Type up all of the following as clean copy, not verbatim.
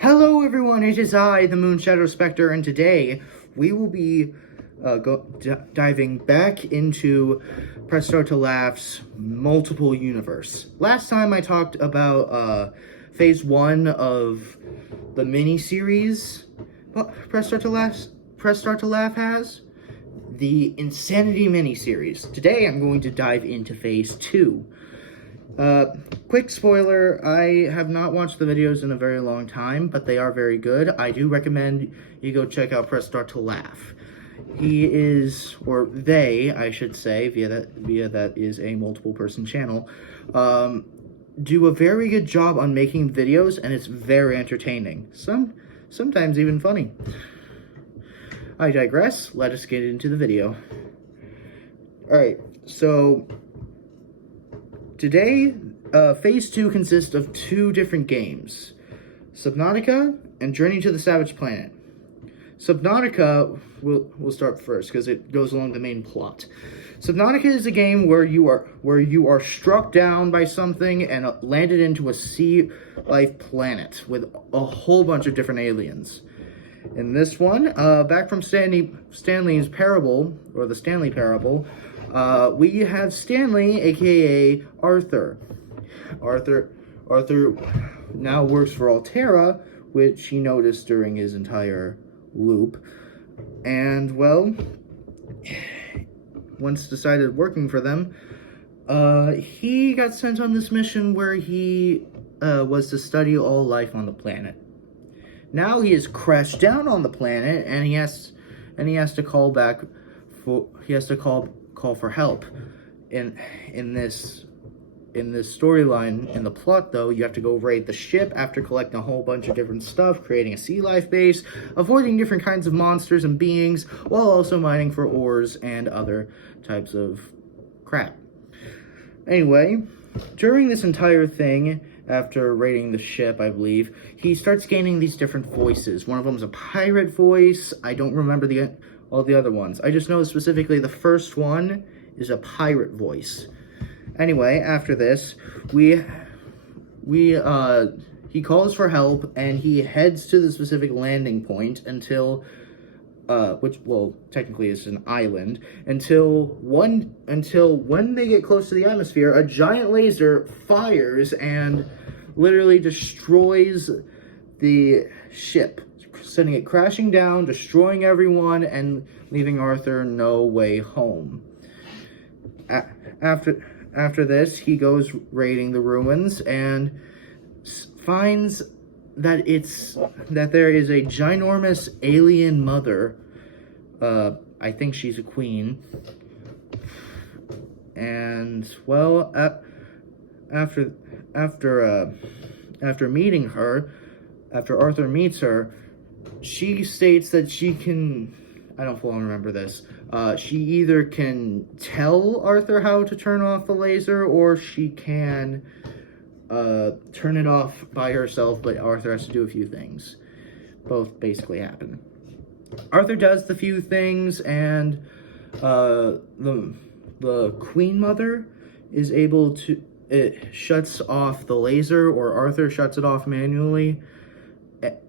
Hello everyone, it is I, the Moonshadow Specter, and today we will be diving back into Press Start to Laugh's multiple universe. Last time I talked about phase 1 of the mini-series Press Start to Laugh has, the Insanity mini-series. Today I'm going to dive into phase 2. Quick spoiler, I have not watched the videos in a very long time, but they are very good. I do recommend you go check out Press Start to Laugh. He is, or they, I should say, via that is a multiple person channel, do a very good job on making videos, and it's very entertaining. Sometimes even funny. I digress, let us get into the video. Alright, so today, Phase 2 consists of 2 different games, Subnautica and Journey to the Savage Planet. Subnautica, we'll start first, because it goes along the main plot. Subnautica is a game where you are struck down by something and landed into a sea life planet with a whole bunch of different aliens. In this one, back from Stanley's Parable, or the Stanley Parable, we have Stanley, aka Arthur. Arthur now works for Alterra, which he noticed during his entire loop. And, well, once decided working for them, he got sent on this mission where he was to study all life on the planet. Now he has crashed down on the planet, and he has to call for help. In this storyline, in the plot though, you have to go raid the ship after collecting a whole bunch of different stuff, creating a sea life base, avoiding different kinds of monsters and beings, while also mining for ores and other types of crap. Anyway, during this entire thing, after raiding the ship, I believe, he starts gaining these different voices. One of them is a pirate voice. I don't remember all the other ones. I just know specifically the first one is a pirate voice. Anyway, after this, he calls for help, and he heads to the specific landing point until, which, well, technically is an island, until when they get close to the atmosphere, a giant laser fires and literally destroys the ship, sending it crashing down, destroying everyone, and leaving Arthur no way home. After this, he goes raiding the ruins and finds that there is a ginormous alien mother. I think she's a queen. And, well, after meeting her, after Arthur meets her, she states that she can, I don't fully remember this, she either can tell Arthur how to turn off the laser, or she can turn it off by herself, but Arthur has to do a few things. Both basically happen. Arthur does the few things, and the Queen Mother is able to, it shuts off the laser, or Arthur shuts it off manually,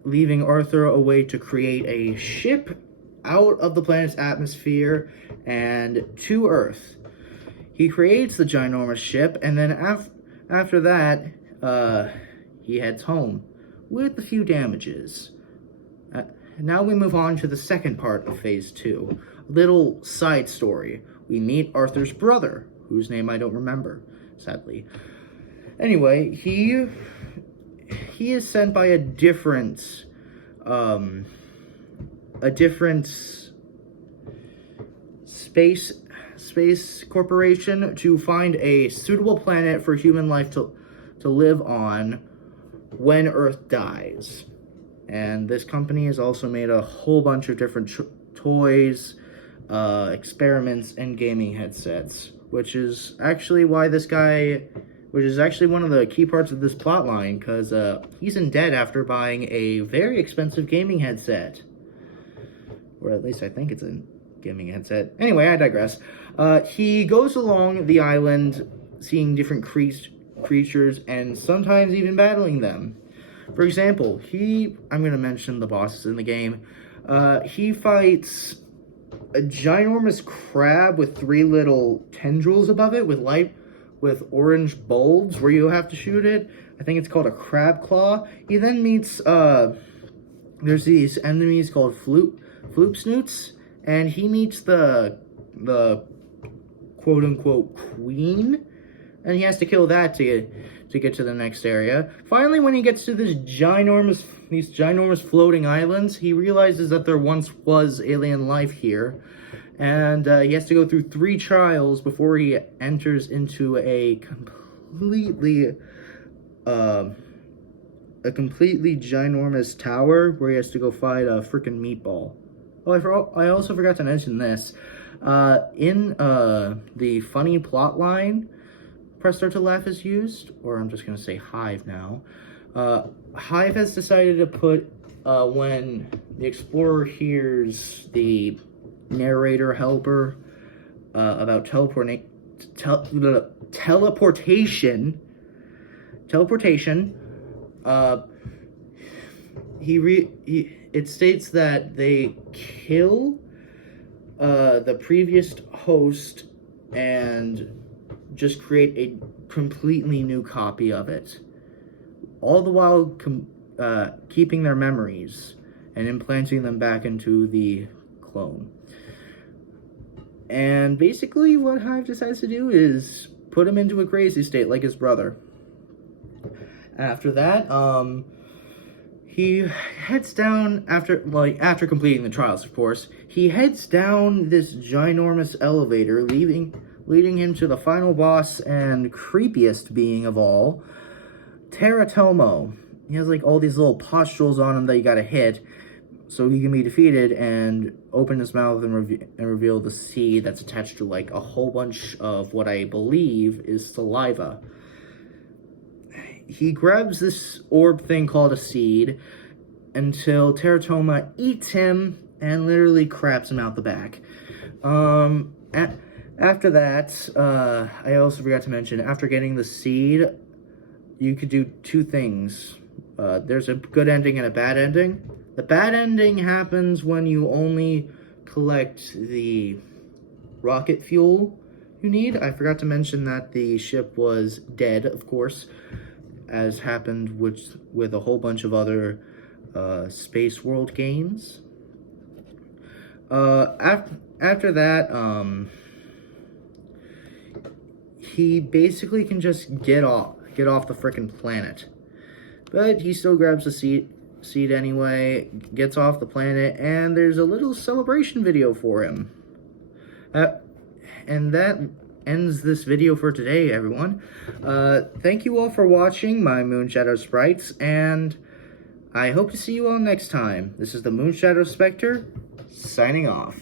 leaving Arthur a way to create a ship out of the planet's atmosphere and to Earth. He creates the ginormous ship, and then after that, he heads home with a few damages. Now we move on to the second part of Phase 2. A little side story. We meet Arthur's brother, whose name I don't remember, sadly. Anyway, he is sent by a different space corporation to find a suitable planet for human life to live on when Earth dies. And this company has also made a whole bunch of different toys, experiments, and gaming headsets, which is actually one of the key parts of this plotline, because he's in debt after buying a very expensive gaming headset. Or at least I think it's a gaming headset. Anyway, I digress. He goes along the island, seeing different creatures, and sometimes even battling them. For example, I'm going to mention the bosses in the game. He fights a ginormous crab with 3 little tendrils above it with orange bulbs where you have to shoot it. I think it's called a crab claw. He then meets, there's these enemies called floop snoots, and he meets the quote-unquote queen, and he has to kill that to get to the next area. Finally, when he gets to these ginormous floating islands, he realizes that there once was alien life here, and he has to go through 3 trials before he enters into a completely ginormous tower where he has to go fight a freaking meatball. Oh, I also forgot to mention this. In the funny plot line Press Start to Laugh is used, or I'm just going to say Hive now. Hive has decided to put, when the explorer hears the narrator helper about teleportation, it states that they kill the previous host and just create a completely new copy of it, all the while keeping their memories and implanting them back into the clone. And basically what Hive decides to do is put him into a crazy state like his brother. After that, he heads down, after completing the trials, of course, he heads down this ginormous elevator, leading him to the final boss and creepiest being of all, Teratomo. He has like all these little pustules on him that you gotta hit so he can be defeated and open his mouth and reveal the seed that's attached to like a whole bunch of what I believe is saliva. He grabs this orb thing called a seed until Teratoma eats him and literally craps him out the back. After that, I also forgot to mention, after getting the seed, you could do 2 things. There's a good ending and a bad ending. The bad ending happens when you only collect the rocket fuel you need. I forgot to mention that the ship was dead, of course, as happened with a whole bunch of other Space World games. After that, he basically can just get off the frickin' planet. But he still grabs the seed anyway, gets off the planet, and there's a little celebration video for him. And that ends this video for today, everyone. Thank you all for watching my Moonshadow Sprites, and I hope to see you all next time. This is the Moonshadow Specter, signing off.